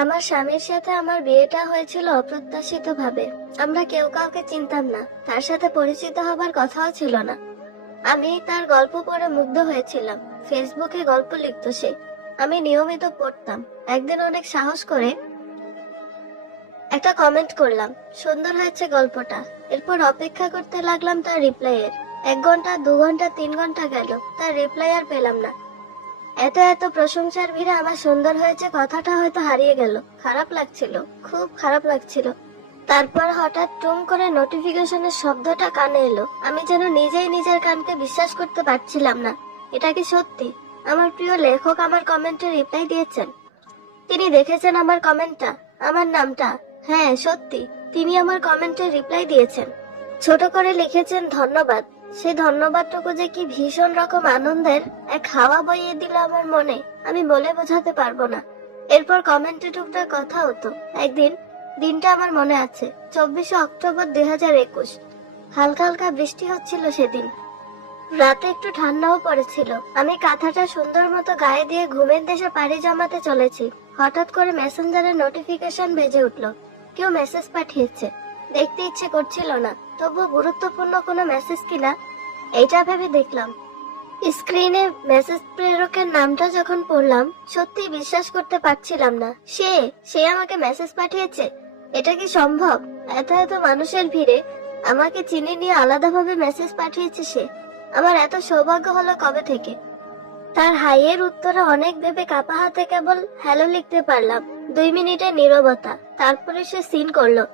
আমার স্বামীর সাথে আমার বিয়েটা হয়েছিল অপ্রত্যাশিত ভাবে। আমরা কেউ কাউকে চিনতাম না, তার সাথে পরিচিত হবার কথাও ছিল না। আমি তার গল্প পড়ে মুগ্ধ হয়েছিলাম। ফেসবুকে গল্প লিখতো সে, আমি নিয়মিত পড়তাম। একদিন অনেক সাহস করে একটা কমেন্ট করলাম, সুন্দর হয়েছে গল্পটা। এরপর অপেক্ষা করতে লাগলাম তার রিপ্লাইয়ের। 1 ঘন্টা, 2 ঘন্টা, 3 ঘন্টা গেল, তার রিপ্লাই আর পেলাম না। এত এত প্রশংসার ভিড়ে আমার সুন্দর হয়েছে কথাটা হয়তো হারিয়ে গেল। খারাপ লাগছিল, খুব খারাপ লাগছিল। তারপর হঠাৎ টুং করে নোটিফিকেশনের শব্দটা কানে এলো। আমি যেন নিজেই নিজের কানকে বিশ্বাস করতে পারছিলাম না। এটা কি সত্যি? আমার প্রিয় লেখক আমার কমেন্টে রিপ্লাই দিয়েছেন। তিনি দেখেছেন আমার কমেন্টটা, আমার নামটা। হ্যাঁ সত্যি, তিনি আমার কমেন্টে রিপ্লাই দিয়েছেন। ছোট করে লিখেছেন ধন্যবাদ। সেই ধন্যবাদটুকু যে কি ভীষণ রকম আনন্দের এক হাওয়া বইয়ে দিল আমার মনে, আমি বলে বোঝাতে পারবো না। এরপর কমেন্টে টুকটাক কথা হতো। একদিন, দিনটা আমার মনে আছে, 24শে অক্টোবর 2021। হালকা হালকা বৃষ্টি হচ্ছিল সেদিন। রাতে একটু ঠান্ডাও পড়েছিল। আমি কাঁথাটা সুন্দর মতো গায়ে দিয়ে ঘুমের দেশে পাড়ি জমাতে চলেছি। হঠাৎ করে মেসেঞ্জারের নোটিফিকেশন বেজে উঠলো। কেউ মেসেজ পাঠিয়েছে। দেখতে ইচ্ছে করছিল না, তবুও গুরুত্বপূর্ণ কোনো মেসেজ কিনা এইটা ভেবে দেখলাম। স্ক্রিনে মেসেজ প্রেরকের নামটা যখন পড়লাম, সত্যি বিশ্বাস করতে পারছিলাম না। সে আমাকে মেসেজ পাঠিয়েছে। এটা কি সম্ভব? এত এত মানুষের ভিড়ে আমাকে চিনে নিয়ে আলাদাভাবে মেসেজ পাঠিয়েছে সে। আমার এত সৌভাগ্য হলো কবে থেকে। তার হাইয়ের উত্তরে অনেক ভেবে কাপা হাতে কেবল হ্যালো লিখতে পারলাম। 2 মিনিটের নীরবতা, তারপরে সে সিন করলো।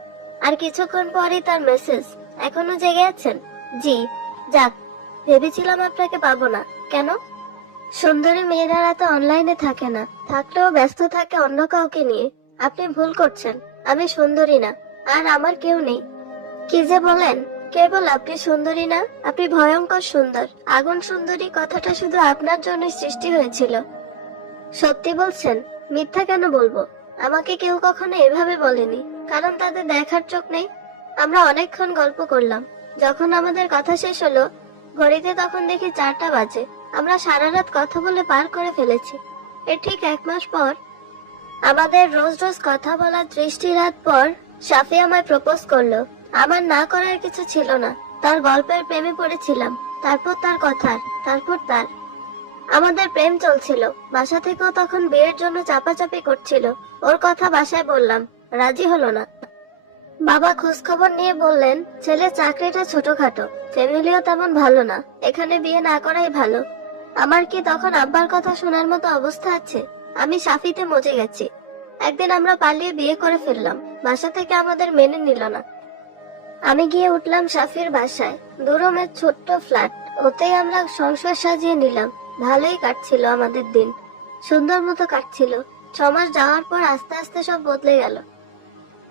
আর কিছুক্ষণ পরই তার মেসেজ, এখনো জেগে আছেন? জি। যাক, ভেবেছিলাম আপনাকে পাবো না। কেন? সুন্দরী মেয়েরা তো অনলাইনে থাকে না, থাকলেও ব্যস্ত থাকে অন্য কাউকে নিয়ে। আপনি ভুল করছেন, আমি সুন্দরী না, আর আমার কেউ নেই। কি যে বলেন! কেবল আপনি সুন্দরী না, আপনি ভয়ঙ্কর সুন্দর, আগুন সুন্দরী। কথাটা শুধু আপনার জন্য সৃষ্টি হয়েছিল। সত্যি বলছেন? মিথ্যা কেন বলবো? আমাকে কেউ কখনো এভাবে বলেনি, কারণ তাদের দেখার চোখ নেই। আমরা অনেকক্ষণ গল্প করলাম। যখন আমাদের কথা শেষ হলো ঘড়িতে, তখন দেখি 4টা বাজে। আমরা সারা রাত কথা বলে পার করে ফেলেছি। এর ঠিক 1 মাস পর, আমাদের রোজ রোজ কথা বলা 30টি রাত পর, শাফি আমায় প্রপোজ করলো। আমার না করার কিছু ছিল না। তার গল্পের প্রেমে পড়েছিলাম, তারপর তার কথার, তারপর তার। আমাদের প্রেম চলছিল। বাসা থেকেও তখন বিয়ের জন্য চাপাচাপি করছিল। ওর কথা বাসায় বললাম, রাজি হলো না। বাবা খোঁজ খবর নিয়ে বললেন, ছেলে চাকরিটা ছোটখাটো, ফ্যামিলিও তেমন ভালো না, এখানে বিয়ে না করাই ভালো। আমার কি তখন আব্বার কথা শোনার মতো অবস্থা আছে? আমি সাফিতে মজে গেছি। একদিন আমরা পালিয়ে বিয়ে করে ফেললাম। বাসা থেকে আমাদের মেনে নিল না। আমি গিয়ে উঠলাম সাফির বাসায়, 2 রুমের ছোট্ট ফ্ল্যাট। ওতেই আমরা সংসার সাজিয়ে নিলাম। ভালোই কাটছিল আমাদের দিন, সুন্দর মতো কাটছিল। 6 মাস যাওয়ার পর আস্তে আস্তে সব বদলে গেল।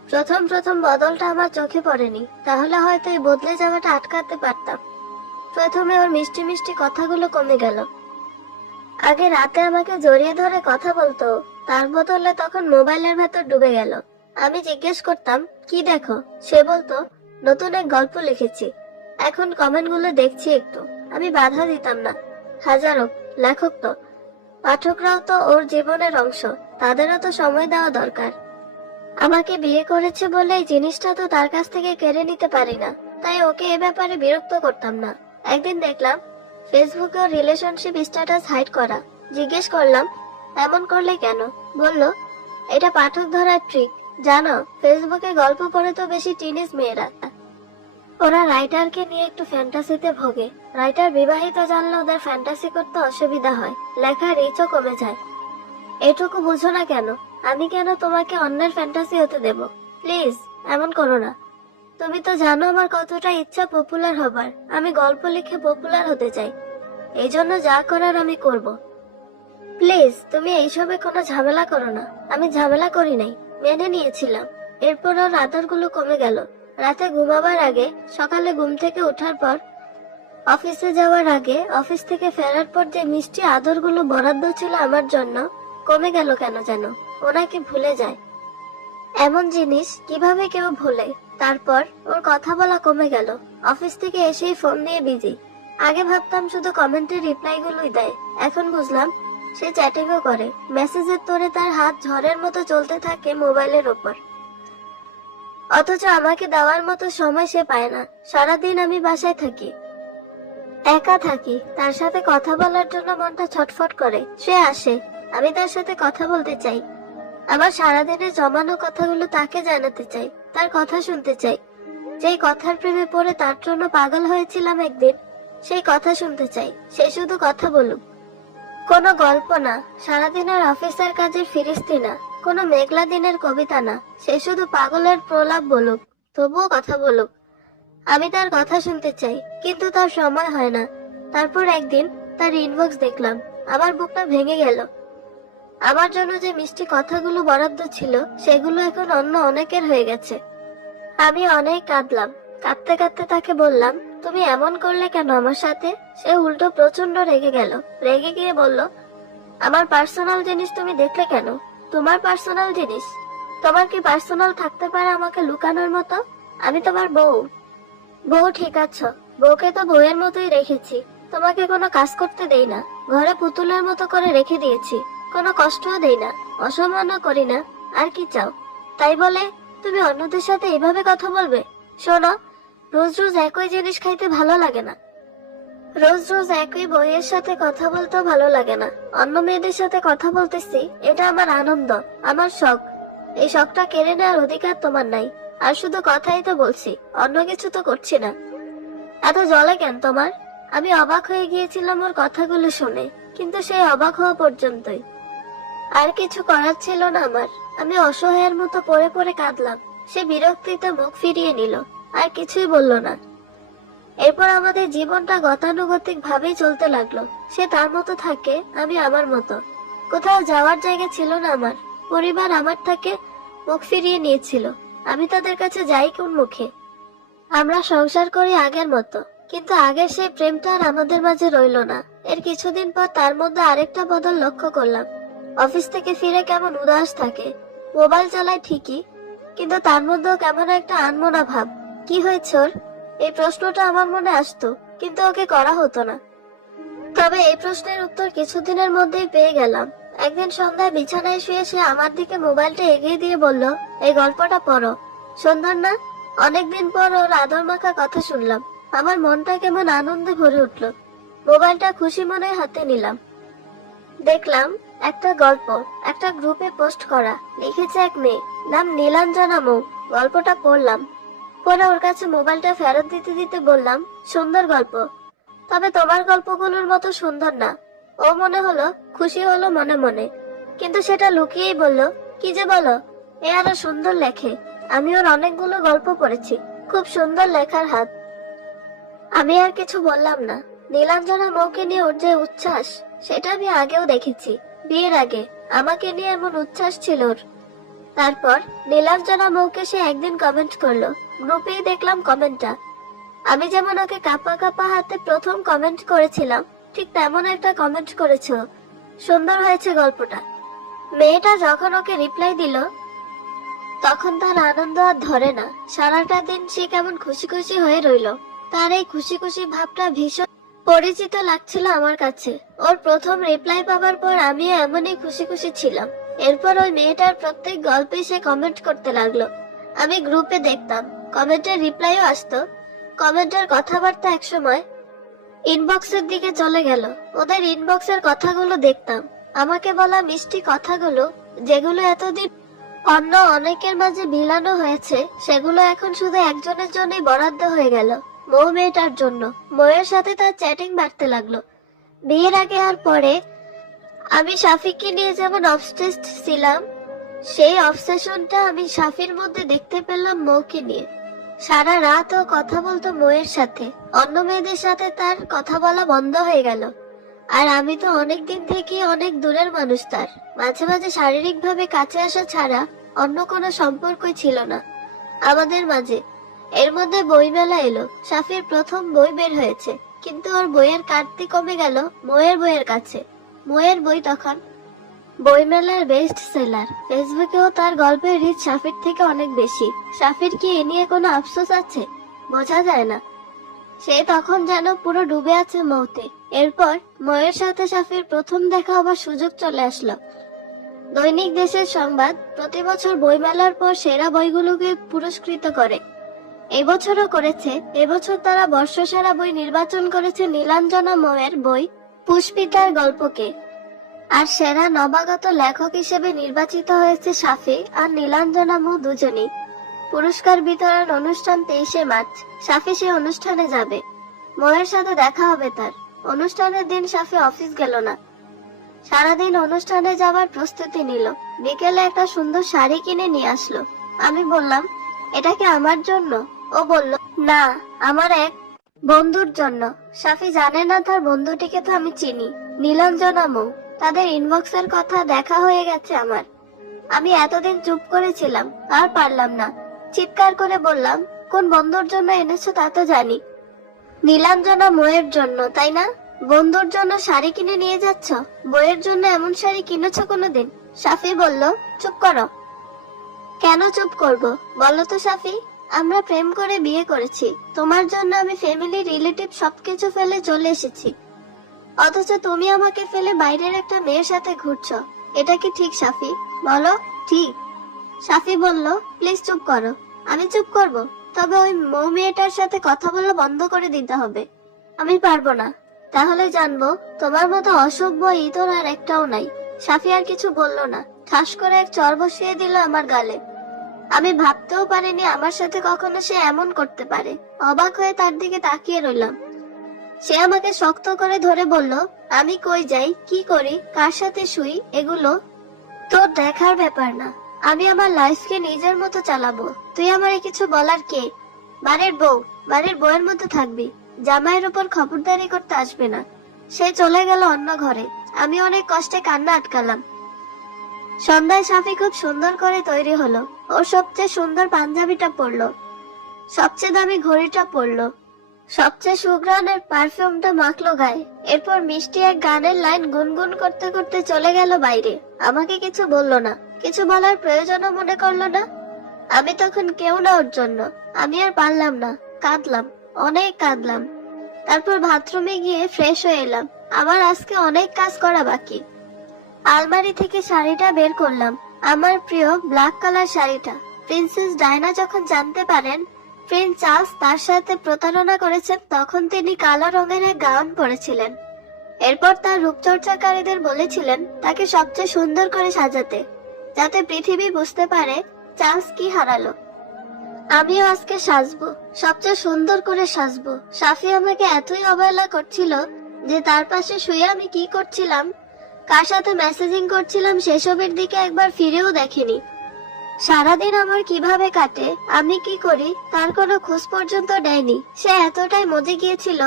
প্রথম প্রথম বদলটা আমার চোখে পড়েনি, তাহলে হয়তো এই বদলে যাওয়াটা আটকাতে পারতাম। প্রথমে ওর মিষ্টি মিষ্টি কথাগুলো কমে গেল। আগে রাতে আমাকে জড়িয়ে ধরে কথা বলতো, তার বদলে তখন মোবাইলের ভেতর ডুবে গেল। আমি জিজ্ঞেস করতাম, কি দেখো? সে বলতো, নতুন এক গল্প লিখেছি, এখন কমেন্টগুলো দেখছি একটু। আমি বাধা দিতাম না। হাজারো লেখক তো, পাঠকরাও তো ওর জীবনের অংশ, তাদেরও তো সময় দেওয়া দরকার। আমাকে বিয়ে করেছে বলে এই জিনিসটা তো তার কাছ থেকে কেড়ে নিতে পারি না, তাই ওকে এ ব্যাপারে বিরক্ত করতাম না। একদিন দেখলাম ফেসবুকে ওর রিলেশনশিপ স্ট্যাটাস হাইড করা। জিজ্ঞেস করলাম, এমন করলে কেন? বলল, এটা পাঠক ধরার ট্রিক। জানো, ফেসবুকে গল্প পড়ে তো বেশি টিনেজ মেয়েরা। ওরা রাইটারকে নিয়ে একটু ফ্যান্টাসিতে ভোগে। রাইটার বিবাহিত জানলে ওদের ফ্যান্টাসি করতে অসুবিধা হয়, লেখার রিচও কমে যায়। এটুকু বুঝো না কেন? আমি কেন তোমাকে অন্যের ফ্যান্টাসি হতে দেব? প্লিজ এমন করো না। তুমি তো জানো আমার কতটা ইচ্ছা পপুলার হবার। আমি গল্প লিখে পপুলার হতে চাই, এই জন্য যা করার আমি করব। প্লিজ তুমি এইসবে কোনো ঝামেলা করো না। আমি ঝামেলা করি নাই, মেনে নিয়েছিলাম। এরপর ওর আদরগুলো কমে গেল। রাতে ঘুমাবার আগে, সকালে ঘুম থেকে ওঠার পর, অফিসে যাওয়ার আগে, অফিস থেকে ফেরার পর যে মিষ্টি আদরগুলো বরাদ্দ ছিল আমার জন্য, কমে গেল কেন যেন। ওনাকে ভুলে যায়। এমন জিনিস কিভাবে কেউ ভুলে? তারপর ওর কথা বলা কমে গেল। অফিস থেকে এসেই ফোন নিয়ে বিজি। আগে ভাবতাম শুধু কমেন্টের রিপ্লাই গুলোই দেয়, এখন বুঝলাম সে চ্যাটিংও করে, মেসেজের তোড়ে তার হাত ঝড়ের মতো চলতে থাকে মোবাইলের ওপর। অথচ আমাকে দেওয়ার মতো সময় সে পায় না। সারাদিন আমি বাসায় থাকি, একা থাকি, তার সাথে কথা বলার জন্য মনটা ছটফট করে। সে আসে, আমি তার সাথে কথা বলতে চাই, আমার সারাদিনের জমানো কথাগুলো তাকে জানাতে চাই, তার কথা শুনতে চাই। যেই কথার প্রেমে পড়ে তার জন্য পাগল হয়েছিলাম একদিন, সেই কথা শুনতে চাই। সে শুধু কথা বলুক, কোনো গল্প না, সারাদিনের অফিসের কাজের ফিরিস্তি না, কোনো মেঘলা দিনের কবিতা না। সে শুধু পাগলের প্রলাপ বলুক, তবুও কথা বলুক। আমি তার কথা শুনতে চাই, কিন্তু তার সময় হয় না। তারপর একদিন তার ইনবক্স দেখলাম, আমার বুকটা ভেঙে গেল। আমার জন্য যে মিষ্টি কথাগুলো বরাদ্দ ছিল, সেগুলো এখন অন্য অনেকের হয়ে গেছে। আমি অনেক কাঁদলাম। কাঁদতে কাঁদতে তাকে বললাম, তুমি এমন করলে কেন আমার সাথে? সে উল্টো প্রচন্ড রেগে গেল। রেগে গিয়ে বলল, আমার পার্সোনাল জিনিস তুমি দেখলে কেন? তোমার পার্সোনাল জিনিস? তোমার কি পার্সোনাল থাকতে পারে আমাকে লুকানোর মতো? আমি তোমার বউ। বউ ঠিক আছো, বউকে তো বউয়ের মতোই রেখেছি। তোমাকে কোনো কাজ করতে দেই না, ঘরে পুতুলের মতো করে রেখে দিয়েছি। কোনো কষ্টও দেই না, অসম্মানও করি না। আর কি চাও? তাই বলে তুমি অন্যদের সাথে এভাবে কথা বলবে? শোনো, রোজ রোজ একই জিনিস খাইতে ভালো লাগে না। রোজ রোজ একই বইয়ের সাথে কথা বলতেও ভালো লাগে না। অন্য মেয়েদের সাথে কথা বলতেছি, এটা আমার আনন্দ, আমার শখ। এই শখটা কেড়ে নেওয়ার অধিকার তোমার নাই। আর শুধু কথাই তো বলছি, অন্য কিছু তো করছি না। এত জ্বলে কেন তোমার? আমি অবাক হয়ে গিয়েছিলাম ওর কথাগুলো শুনে, কিন্তু সেই অবাক হওয়া পর্যন্তই। আর কিছু করার ছিল না আমার। আমি অসহায়ের মতো পড়ে পড়ে কাঁদলাম। সে বিরক্তিতে মুখ ফিরিয়ে নিল, আর কিছুই বলল না। এরপর আমাদের জীবনটা গতানুগতিক ভাবেই চলতে লাগলো। সে তার মতো থাকে, আমি আমার মতো। কোথাও যাওয়ার জায়গা ছিল না আমার। পরিবার আমার থেকে মুখ ফিরিয়ে নিয়েছিল। আমি তাদের কাছে যাই কোন মুখে? আমরা সংসার করি আগের মতো, কিন্তু আগের সেই প্রেমটা আর আমাদের মাঝে রইল না। এর কিছুদিন পর তার মধ্যে আরেকটা বদল লক্ষ্য করলাম। অফিস থেকে ফিরে কেমন উদাস থাকে। মোবাইল চালায় ঠিকই, কিন্তু তার মধ্যেও কেমন একটা আনমনা ভাব। কি হয়েছে ওর? এই প্রশ্নটা আমার মনে আসতো, কিন্তু ওকে করা হতো না। তবে এই প্রশ্নের উত্তর কিছুদিনের মধ্যেই পেয়ে গেলাম। একদিন সন্ধ্যায় বিছানায় শুয়ে সে আমার দিকে মোবাইলটা এগিয়ে দিয়ে বলল, এই গল্পটা পড়ো। সুন্দর না? অনেকদিন পর ওর আদর মাখা কথা শুনলাম। আমার মনটা কেমন আনন্দে ভরে উঠল। মোবাইলটা খুশি মনে হাতে নিলাম। দেখলাম একটা গল্প, একটা গ্রুপে পোস্ট করা। লিখেছে এক মেয়ে, নাম নীলাঞ্জনা মৌ। গল্পটা পড়লাম। পরে ওর কাছে মোবাইলটা ফেরত দিতে দিতে বললাম, সুন্দর গল্প, তবে তোমার গল্পগুলোর মতো সুন্দর না। ও মনে হলো খুশি হলো মনে মনে, কিন্তু সেটা লুকিয়েই বলল, কি যে বলো, এ আরো সুন্দর লেখে। আমি ওর অনেকগুলো গল্প পড়েছি, খুব সুন্দর লেখার হাত। আমি আর কিছু বললাম না। নীলাঞ্জনা মৌকে নিয়ে ওর যে উচ্ছ্বাস, সেটা আমি আগেও দেখেছি। বিয়ের আগে আমাকে নিয়ে এমন উচ্ছ্বাস ছিল ওর। তারপর নীলাঞ্জনা মৌকে সে একদিন কমেন্ট করলো। গ্রুপেই দেখলাম কমেন্টটা। আমি যেমন ওকে কাপা কাপা হাতে প্রথম কমেন্ট করেছিলাম, ঠিক তেমন একটা কমেন্ট করেছো, সুন্দর হয়েছে গল্পটা। মেয়েটা যখন ওকে রিপ্লাই দিল, তখন তার আনন্দ আর ধরে না। সারাটা দিন সে কেমন খুশি খুশি হয়ে রইল। তার এই খুশি খুশি ভাবটা ভীষণ পরিচিত লাগছিল আমার কাছে। ওর প্রথম রিপ্লাই পাওয়ার পর আমিও এমনই খুশি খুশি ছিলাম। এরপর ওই মেয়েটার প্রত্যেক গল্পে সে কমেন্ট করতে লাগলো। আমি গ্রুপে দেখতাম, কমেন্টের রিপ্লাইও আসতো। কমেন্টের কথাবার্তা একসময় ইনবক্সের দিকে চলে গেল। ওদের ইনবক্সের কথাগুলো দেখতাম, আমাকে বলা মিষ্টি কথাগুলো, যেগুলো এতদিন অন্য অনেকের মাঝে বিলানো হয়েছে, সেগুলো এখন শুধু একজনের জন্যই বরাদ্দ হয়ে গেল, মৌ মেয়েটার জন্য। মৌয়ের সাথে তার চ্যাটিং বাড়তে লাগলো। বিয়ের আগে আর পরে আমি শাফিককে নিয়ে যেমন অবসেসড ছিলাম, সেই অবসেশনটা আমি শাফির মধ্যে দেখতে পেলাম মৌকে নিয়ে। সারা রাত ও কথা বলতো মৌয়ের সাথে, অন্য মেয়েদের সাথে তার কথা বলা বন্ধ হয়ে গেল। আর আমি তো অনেক দিন থেকে অনেক দূরের মানুষ, তার মাঝে মাঝে শারীরিক ভাবে কাছে আসা ছাড়া অন্য কোনো সম্পর্কই ছিল না আমাদের মাঝে। এর মধ্যে বইমেলা এলো। শাফির প্রথম বই বের হয়েছে, কিন্তু ওর বইয়ের কাটতি কমে গেল মৌয়ের বইয়ের কাছে। মৌয়ের বই তখন বইমেলার বেস্ট সেলার। ফেসবুকেও তার গল্পের রিচ শাফির থেকে অনেক বেশি। শাফির কি এ নিয়ে কোনো আফসোস আছে? বোঝা যায় না। সে তখন যেন পুরো ডুবে আছে মৌতে। এরপর ময়ের সাথে সাফির প্রথম দেখা হবার সুযোগ চলে আসলো। দৈনিক দেশের সংবাদ প্রতি বছর বইমেলার পর সেরা বইগুলোকে পুরস্কৃত করে। এবছরও করেছে। এবছর তারা বর্ষসেরা বই নির্বাচন করেছে নীলাঞ্জনা ময়ের বই পুষ্পিতার গল্পকে। আর সেরা নবাগত লেখক হিসেবে নির্বাচিত হয়েছে সাফি আর নীলাঞ্জনা মো দুজনেই। পুরস্কার বিতরণ অনুষ্ঠান 23শে মার্চ। সাফি সে অনুষ্ঠানে যাবে। ময়ের সাথে দেখা হবে তার। অনুষ্ঠানের দিন সাফি অফিস গেল না। সারাদিন অনুষ্ঠানে যাবার প্রস্তুতি নিল। বিকেলে একটা সুন্দর শাড়ি কিনে নিয়ে আসলো। আমি বললাম, এটা কি আমার জন্য? ও বলল, না, আমার এক বন্ধুর জন্য। সাফি জানে না তার বন্ধুটিকে তো আমি চিনি, নীলাঞ্জনা মৌ। তাদের ইনবক্সের কথা দেখা হয়ে গেছে আমার। আমি এতদিন চুপ করেছিলাম, আর পারলাম না। চিৎকার করে বললাম, কোন বন্ধুর জন্য এনেছো তা তো জানি। নীলাঞ্জনা ময়ের জন্য, তাই না? বন্ধুর জন্য শাড়ি কিনে নিয়ে যাচ্ছ? বইয়ের জন্য এমন শাড়ি কিনেছো কোনোদিন? সাফি বলল, চুপ করো। কেন চুপ করব বলো তো সাফি? আমরা প্রেম করে বিয়ে করেছি। তোমার জন্য আমি ফ্যামিলি রিলেটিভ সবকিছু ফেলে চলে এসেছি, অথচ তুমি আমাকে ফেলে বাইরের একটা মেয়ের সাথে ঘুরছো। এটা কি ঠিক সাফি? বলো ঠিক। সাফি বলল, প্লিজ চুপ করো। আমি চুপ করব? তবে ওই মৌ মেয়েটার সাথে কথা বলা বন্ধ করে দিতে হবে। আমি পারবো না। তাহলে জানবো তোমার মতো অসভ্য ইতর আর একটাও নাই। সাফি আর কিছু বলল না, ঠাস করে এক চড় বসিয়ে দিল আমার গালে। আমি ভাবতেও পারিনি আমার সাথে কখনো সে এমন করতে পারে। অবাক হয়ে তার দিকে তাকিয়ে রইলাম। সে আমাকে শক্ত করে ধরে বলল, আমি কই যাই, কি করি, কার সাথে শুই, এগুলো তোর দেখার ব্যাপার না। আমি আমার লাইফকে নিজের মতো চালাবো। তুই আমারে কিছু বলার কে? বাড়ির বউ, বাড়ির বউয়ের মতো থাকবি। জামাইয়ের উপর খবরদারি করতে আসবে না। সে চলে গেল অন্য ঘরে। আমি অনেক কষ্টে কান্না আটকালাম। সন্ধ্যায় সাফি খুব সুন্দর করে তৈরি হলো। ওর সবচেয়ে সুন্দর পাঞ্জাবিটা পরলো, সবচেয়ে দামি ঘড়িটা পরলো, সবচেয়ে সুঘ্রাণের পারফিউমটা মাখলো গায়ে। এরপর মিষ্টি এক গানের লাইন গুনগুন করতে করতে চলে গেল বাইরে। আমাকে কিছু বললো না, কিছু বলার প্রয়োজনও মনে করলো না। আমি তখন কেউ না ওর জন্য। আমি আর পারলাম না, কাঁদলাম, অনেক কাঁদলাম। তারপর বাথরুমে গিয়ে ফ্রেশ হয়ে এলাম। আমার আজকে অনেক কাজ করা বাকি। আলমারি থেকে শাড়িটা বের করলাম, আমার প্রিয় ব্ল্যাক কালার শাড়িটা। প্রিন্সেস ডায়না যখন জানতে পারেন প্রিন্স চার্লস তার সাথে প্রতারণা করেছেন, তখন তিনি কালো রঙের এক গাউন পরেছিলেন। এরপর তার রূপচর্চাকারীদের বলেছিলেন তাকে সবচেয়ে সুন্দর করে সাজাতে, যাতে পৃথিবী বুঝতে পারে চার্লস কি হারালো। আমিও আজকে সাজবো, সবচেয়ে সুন্দর করে সাজবো। সাফি আমাকে এতই অবহেলা করছিল যে তার পাশে শুয়ে আমি কি করছিলাম, কার সাথে মেসেজিং করছিলাম সেসবের দিকে একবার ফিরেও দেখেনি। সারাদিন আমার কিভাবে কাটে, আমি কি করি, তার কোনো খোঁজ পর্যন্ত নেয়নি। সে এতটাই মজে গিয়েছিল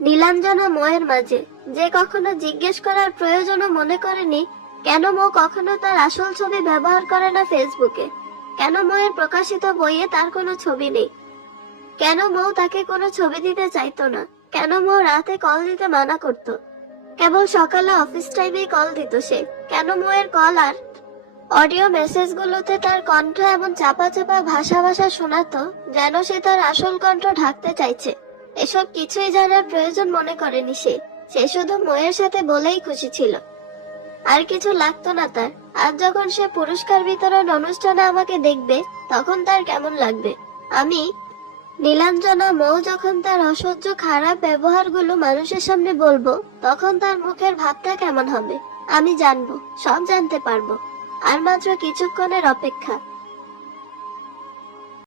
নীলাঞ্জনা ময়ের মাঝে যে কখনো জিজ্ঞেস করার প্রয়োজনও মনে করেনি কেন মৌ কখনো তার আসল ছবি ব্যবহার করে না ফেসবুকে, কেন ময়ের প্রকাশিত বইয়ে তার কোনো ছবি নেই, কেন মৌ তাকে কোনো ছবি দিতে চাইতো না, কেন মৌ রাতে কল দিতে মানা করতো, কেবল সকালে অফিস টাইমে কল দিত সে, কেন ময়ের কল আর অডিও মেসেজ গুলোতে তার কণ্ঠ এমন চাপা চাপা ভাষা ভাষা শোনাতো যেন সে তার আসল কণ্ঠ ঢাকতে চাইছে। এসব কিছুই জানার প্রয়োজন মনে করেনি সে শুধু ময়ের সাথে বলেই খুশি ছিল, আর কিছু লাগতো না তার। আর যখন সে পুরস্কার বিতরণ অনুষ্ঠানে আমাকে দেখবে তখন তার কেমন লাগবে। আমি নীলাঞ্জনা মৌ যখন তার অসহ্য খারাপ ব্যবহারগুলো মানুষের সামনে বলবো তখন তার মুখের ভাবটা কেমন হবে আমি জানবো, সব জানতে পারবো। আর মাত্র কিছুক্ষণের অপেক্ষা।